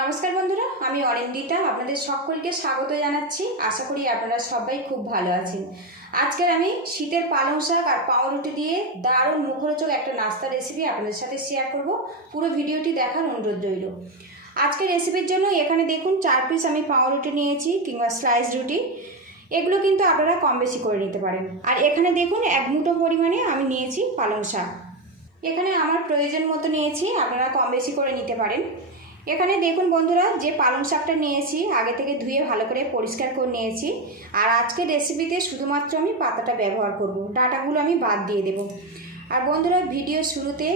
নমস্কার বন্ধুরা, আমি অরিন্দিতা, আপনাদের সকলকে স্বাগত জানাচ্ছি। আশা করি আপনারা সবাই খুব ভালো আছেন। আজকের আমি শীতের পালং শাক আর পাউরুটি দিয়ে দারুণ মুখরোচক একটা নাস্তা রেসিপি আপনাদের সাথে শেয়ার করব। পুরো ভিডিওটি দেখার অনুরোধ রইল। আজকের রেসিপির জন্য এখানে দেখুন, চার পিস আমি পাউরুটি নিয়েছি কিংবা স্লাইস রুটি। এগুলো কিন্তু আপনারা কম বেশি করে নিতে পারেন। আর এখানে দেখুন, এক মুঠো পরিমাণে আমি নিয়েছি পালং শাক। এখানে আমার প্রয়োজন মতো নিয়েছি, আপনারা কম বেশি করে নিতে পারেন। এখানে দেখুন বন্ধুরা, যে পালং শাকটা নিয়েছি, আগে থেকে ধুয়ে ভালো করে পরিষ্কার করে নিয়েছি। আর আজকে রেসিপিতে শুধুমাত্র আমি পাতাটা ব্যবহার করব, ডাটাগুলো আমি বাদ দিয়ে দেব। আর বন্ধুরা ভিডিও শুরুতে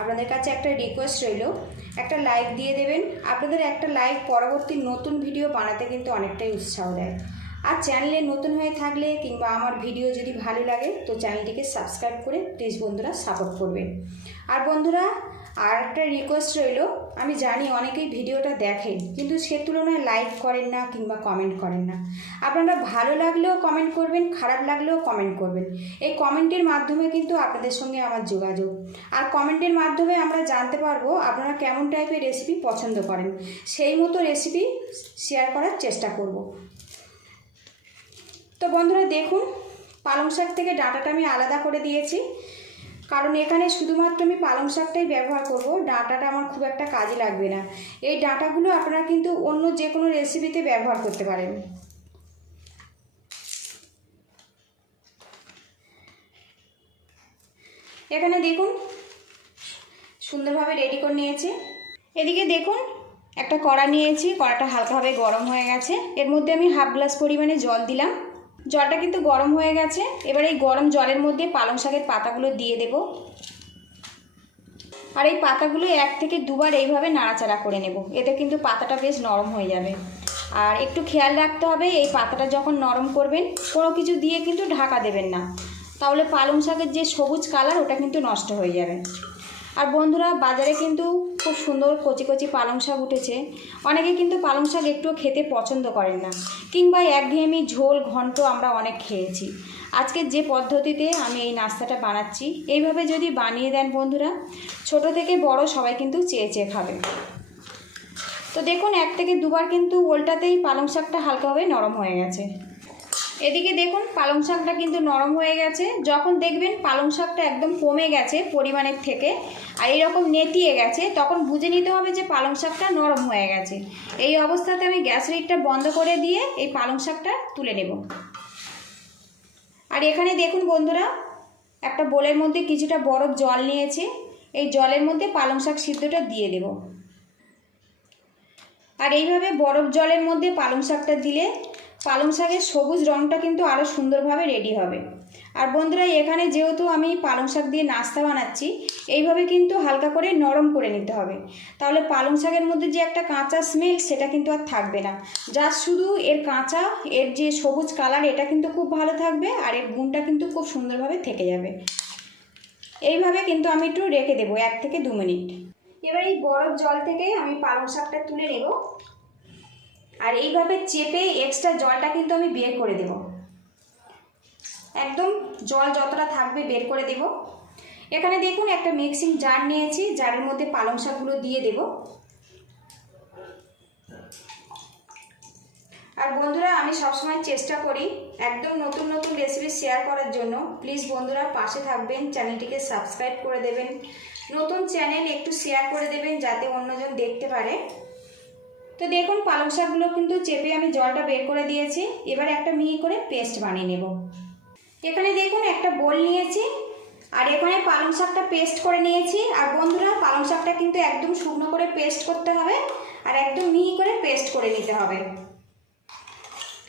আপনাদের কাছে একটা রিকোয়েস্ট রইল, একটা লাইক দিয়ে দেবেন। আপনাদের একটা লাইক পরবর্তী নতুন ভিডিও বানাতে কিন্তু অনেকটাই উৎসাহ দেয়। আর চ্যানেলে নতুন হয়ে থাকলে কিংবা আমার ভিডিও যদি ভালো লাগে, তো চ্যানেলটিকে সাবস্ক্রাইব করে প্লিজ বন্ধুরা সাপোর্ট করবেন। আর বন্ধুরা, আর একটা রিকোয়েস্ট রইল আমি জানি অনেকেই ভিডিওটা দেখেন, কিন্তু সে তুলনায় লাইক করেন না কিংবা কমেন্ট করেন না। আপনারা ভালো লাগলেও কমেন্ট করবেন, খারাপ লাগলেও কমেন্ট করবেন। এই কমেন্টের মাধ্যমে কিন্তু আপনাদের সঙ্গে আমার যোগাযোগ। আর কমেন্টের মাধ্যমে আমরা জানতে পারব আপনারা কেমন টাইপের রেসিপি পছন্দ করেন। সেই মতো রেসিপি শেয়ার করার চেষ্টা করব। তো বন্ধুরা দেখুন, পালং শাক থেকে ডাঁটাটা আমি আলাদা করে দিয়েছি। কারণ এখানে শুধুমাত্র আমি পালং শাকটাই ব্যবহার করব, ডাঁটাটা আমার খুব একটা কাজে লাগবে না। এই ডাঁটাগুলো আপনারা কিন্তু অন্য যে কোনো রেসিপিতে ব্যবহার করতে পারেন। এখানে দেখুন, সুন্দরভাবে রেডি করে নিয়েছি। এদিকে দেখুন, একটা কড়া নিয়েছি, কড়াটা হালকাভাবে গরম হয়ে গেছে। এর মধ্যে আমি হাফ গ্লাস পরিমাণে জল দিলাম। জলটা কিন্তু গরম হয়ে গেছে। এবার এই গরম জলের মধ্যে পালং শাকের পাতাগুলো দিয়ে দেব। আর এই পাতাগুলো এক থেকে দুবার এইভাবে নাড়াচাড়া করে নেব। এতে কিন্তু পাতাটা বেশ নরম হয়ে যাবে। আর একটু খেয়াল রাখতে হবে, এই পাতাটা যখন নরম করবেন, কোনো কিছু দিয়ে কিন্তু ঢাকা দেবেন না। তাহলে পালং শাকের যে সবুজ কালার, ওটা কিন্তু নষ্ট হয়ে যাবে। আর বন্ধুরা, বাজারে কিন্তু খুব সুন্দর কচি কচি পালং শাক উঠেছে। অনেকে কিন্তু পালং শাক একটুও খেতে পছন্দ করেন না। কিংবা একঘেয়েমি ঝোল, ঘন্ট আমরা অনেক খেয়েছি। আজকের যে পদ্ধতিতে আমি এই নাস্তাটা বানাচ্ছি, এইভাবে যদি বানিয়ে দেন বন্ধুরা, ছোট থেকে বড় সবাই কিন্তু চেয়ে চেয়ে খাবে। তো দেখুন, এক থেকে দুবার কিন্তু ওলটাতেই পালং শাকটা হালকাভাবে নরম হয়ে গেছে। এদিকে দেখুন, পালং শাকটা কিন্তু নরম হয়ে গেছে। যখন দেখবেন পালং শাকটা একদম কমে গেছে পরিমাণের থেকে, আর এরকম নেতিয়ে গেছে, তখন বুঝে নিতে হবে যে পালং শাকটা নরম হয়ে গেছে। এই অবস্থাতে আমি গ্যাস লিডটা বন্ধ করে দিয়ে এই পালং শাকটা তুলে নেব। আর এখানে দেখুন বন্ধুরা, একটা বোলের মধ্যে কিছুটা বরফ জল নিয়েছে, এই জলের মধ্যে পালং শাক সিদ্ধটা দিয়ে দেব। আর এইভাবে বরফ জলের মধ্যে পালং শাকটা দিলে পালং শাকের সবুজ রঙটা কিন্তু আরও সুন্দরভাবে রেডি হবে। আর বন্ধুরা, এখানে যেহেতু আমি পালং শাক দিয়ে নাস্তা বানাচ্ছি, এইভাবে কিন্তু হালকা করে নরম করে নিতে হবে। তাহলে পালং শাকের মধ্যে যে একটা কাঁচা স্মেল সেটা কিন্তু আর থাকবে না। যা শুধু এর কাঁচা, এর যে সবুজ কালার এটা কিন্তু খুব ভালো থাকবে আর এর গুণটা কিন্তু খুব সুন্দরভাবে থেকে যাবে। এইভাবে কিন্তু আমি একটু রেখে দেবো, এক থেকে দু মিনিট। এবার এই বরফ জল থেকে আমি পালং শাকটা তুলে নেব। আর এইভাবে চেপে এক্সট্রা জলটা কিন্তু আমি বের করে দেব। একদম জল যতটা থাকবে বের করে দেব। এখানে দেখুন একটা মিক্সিং জার নিয়েছি, জারের মধ্যে পালং শাকগুলো দিয়ে দেব। আর বন্ধুরা, আমি সবসময় চেষ্টা করি একদম নতুন নতুন রেসিপি শেয়ার করার জন্য। প্লিজ বন্ধুরা, পাশে থাকবেন, চ্যানেলটিকে সাবস্ক্রাইব করে দেবেন। নতুন চ্যানেল একটু শেয়ার করে দেবেন, যাতে অন্যজন দেখতে পারে। তো দেখুন, পালং শাকগুলো কিন্তু চেপে আমি জলটা বের করে দিয়েছি। এবার একটা মিহি করে পেস্ট বানিয়ে নেব। এখানে দেখুন, একটা বোল নিয়েছি। আর এখানে পালং শাকটা পেস্ট করে নিয়েছি। আর বন্ধুরা, পালং শাকটা কিন্তু একদম শুকনো করে পেস্ট করতে হবে। আর একদম মিহি করে পেস্ট করে নিতে হবে।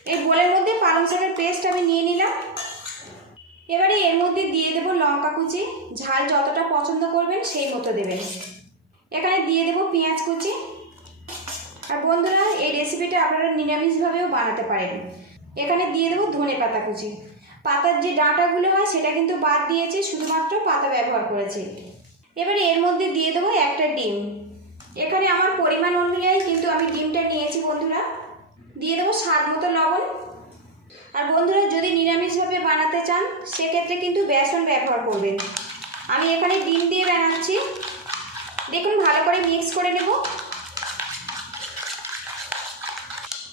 এই বোলের মধ্যে পালং শাকের পেস্ট আমি নিয়ে নিলাম। এবারে এর মধ্যে দিয়ে দেব লঙ্কা কুচি। ঝাল যতটা পছন্দ করবেন, সেই মতো দেবেন। এখানে দিয়ে দেব পেঁয়াজ কুচি। আর বন্ধুরা, এই রেসিপিটা আপনারা নিরামিষভাবেও বানাতে পারেন। এখানে দিয়ে দেবো ধনে পাতা কুচি। পাতার যে ডাঁটাগুলো হয়, সেটা কিন্তু বাদ দিয়েছে, শুধুমাত্র পাতা ব্যবহার করেছি। এবারে এর মধ্যে দিয়ে দেবো একটা ডিম। এখানে আমার পরিমাণ অনুযায়ী কিন্তু আমি ডিমটা নিয়েছি, বন্ধুরা। দিয়ে দেবো স্বাদ মতো লবণ। আর বন্ধুরা, যদি নিরামিষভাবে বানাতে চান, সেক্ষেত্রে কিন্তু বেসন ব্যবহার করবেন। আমি এখানে ডিম দিয়ে বানাচ্ছি। দেখুন, ভালো করে মিক্স করে নেব।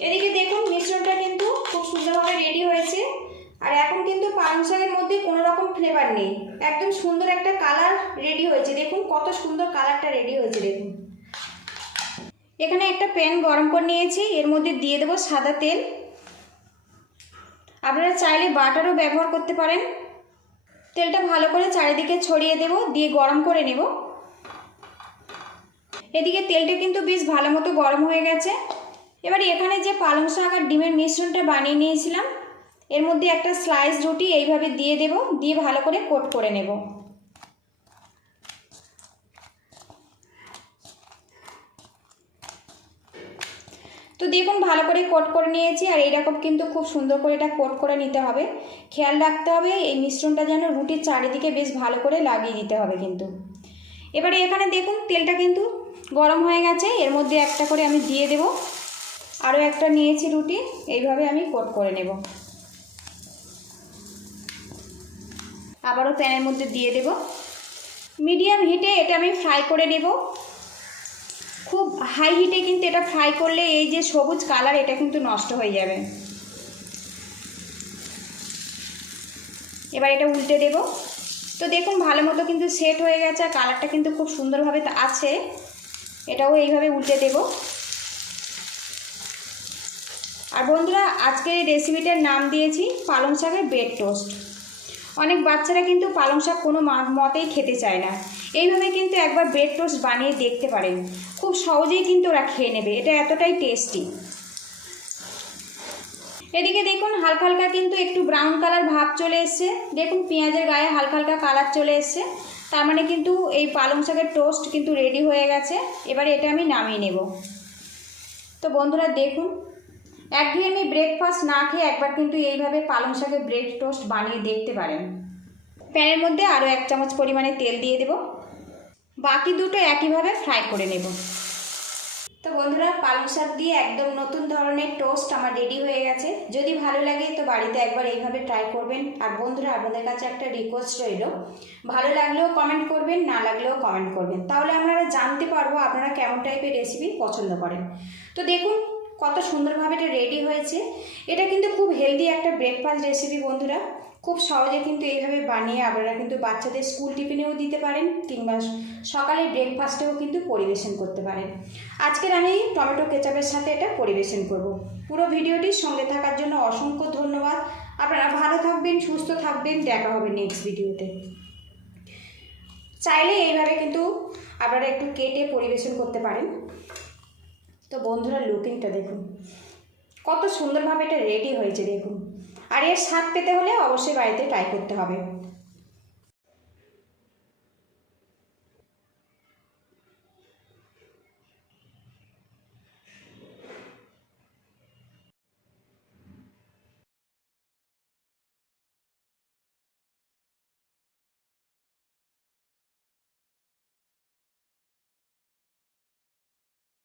এদিকে দেখুন, মিশ্রণটা কিন্তু খুব সুন্দরভাবে রেডি হয়েছে। আর এখন কিন্তু পালং শাকের মধ্যে কোনো রকম ফ্লেভার নেই। একদম সুন্দর একটা কালার রেডি হয়েছে। দেখুন, কত সুন্দর কালারটা রেডি হয়েছে, দেখুন। এখানে একটা প্যান গরম করে নিয়েছি। এর মধ্যে দিয়ে দেবো সাদা তেল। আপনারা চাইলে বাটারও ব্যবহার করতে পারেন। তেলটা ভালো করে চারিদিকে ছড়িয়ে দেব, দিয়ে গরম করে নেব। এদিকে তেলটা কিন্তু বেশ ভালো মতো গরম হয়ে গেছে। এবার এখানে যে পালং শাক আর ডিমের মিশ্রণটা বানিয়ে নিয়েছিলাম, এর মধ্যে একটা স্লাইস রুটি এইভাবে দিয়ে দেব, দিয়ে ভালো করে কোট করে নেব। তো দেখুন ভালো করে কোট করে নিয়েছি, আর এইরকম কিন্তু খুব সুন্দর করে এটা কোট করে নিতে হবে। খেয়াল রাখতে হবে, এই মিশ্রণটা যেন রুটির চারিদিকে বেশ ভালো করে লাগিয়ে দিতে হবে কিন্তু। এবারে এখানে দেখুন তেলটা কিন্তু গরম হয়ে গেছে, এর মধ্যে একটা করে আমি দিয়ে দেব। আরও একটা নিয়েছি রুটি, এইভাবে আমি কোট করে নেব। আবারও প্যানের মধ্যে দিয়ে দেব। মিডিয়াম হিটে এটা আমি ফ্রাই করে নেব। খুব হাই হিটে কিন্তু এটা ফ্রাই করলে এই যে সবুজ কালার, এটা কিন্তু নষ্ট হয়ে যাবে। এবার এটা উল্টে দেব। তো দেখুন, ভালো মতো কিন্তু সেট হয়ে গেছে, আর কালারটা কিন্তু খুব সুন্দরভাবে আছে। এটাও এইভাবে উল্টে দেব। বন্ধুরা, আজকের এই রেসিপিটার নাম দিয়েছি পালং শাকের ব্রেড টোস্ট অনেক বাচ্চারা কিন্তু পালং শাক কোনো মতেই খেতে চায় না। এইভাবে কিন্তু একবার ব্রেড টোস্ট বানিয়ে দেখতে পারেন। খুব সহজেই কিন্তু ওরা খেয়ে নেবে, এটা এতটাই টেস্টি এদিকে দেখুন, হালকা হালকা কিন্তু একটু ব্রাউন কালার ভাব চলে এসছে। দেখুন, পেঁয়াজের গায়ে হালকা হালকা কালার চলে এসছে। তার মানে কিন্তু এই পালং শাকের টোস্ট কিন্তু রেডি হয়ে গেছে। এবারে এটা আমি নামিয়ে নেব। তো বন্ধুরা, দেখুন একঘেয়েমি ব্রেকফাস্ট না খেয়ে একবার কিন্তু এইভাবে পালং শাকের ব্রেড টোস্ট বানিয়ে দেখতে পারেন। প্যানের মধ্যে আরও এক চামচ পরিমাণে তেল দিয়ে দেব। বাকি দুটো একইভাবে ফ্রাই করে নেব। তো বন্ধুরা, পালং শাক দিয়ে একদম নতুন ধরনের টোস্ট আমার রেডি হয়ে গেছে। যদি ভালো লাগে তো বাড়িতে একবার এইভাবে ট্রাই করবেন। আর বন্ধুরা, আপনাদের কাছে একটা রিকোয়েস্ট রইল। ভালো লাগলেও কমেন্ট করবেন, না লাগলেও কমেন্ট করবেন। তাহলে আমরা জানতে পারব আপনারা কেমন টাইপের রেসিপি পছন্দ করেন। তো দেখুন কত সুন্দরভাবে এটা রেডি হয়েছে। এটা কিন্তু খুব হেলদি একটা ব্রেকফাস্ট রেসিপি বন্ধুরা। খুব সহজে কিন্তু এইভাবে বানিয়ে আপনারা কিন্তু বাচ্চাদের স্কুল টিফিনেও দিতে পারেন কিংবা সকালে ব্রেকফাস্টেও কিন্তু পরিবেশন করতে পারেন। আজকের আমি টমেটো কেচাপের সাথে এটা পরিবেশন করব। পুরো ভিডিওটির সঙ্গে থাকার জন্য অসংখ্য ধন্যবাদ। আপনারা ভালো থাকবেন, সুস্থ থাকবেন। দেখা হবে নেক্সট ভিডিওতে। চাইলে এইভাবে কিন্তু আপনারা একটু কেটে পরিবেশন করতে পারেন। তো বন্ধুরা লুকিংটা দেখুন। কত সুন্দরভাবে এটা রেডি হয়েছে, দেখুন। আর এর স্বাদ পেতে হলে অবশ্যই বাড়িতে ট্রাই করতে হবে।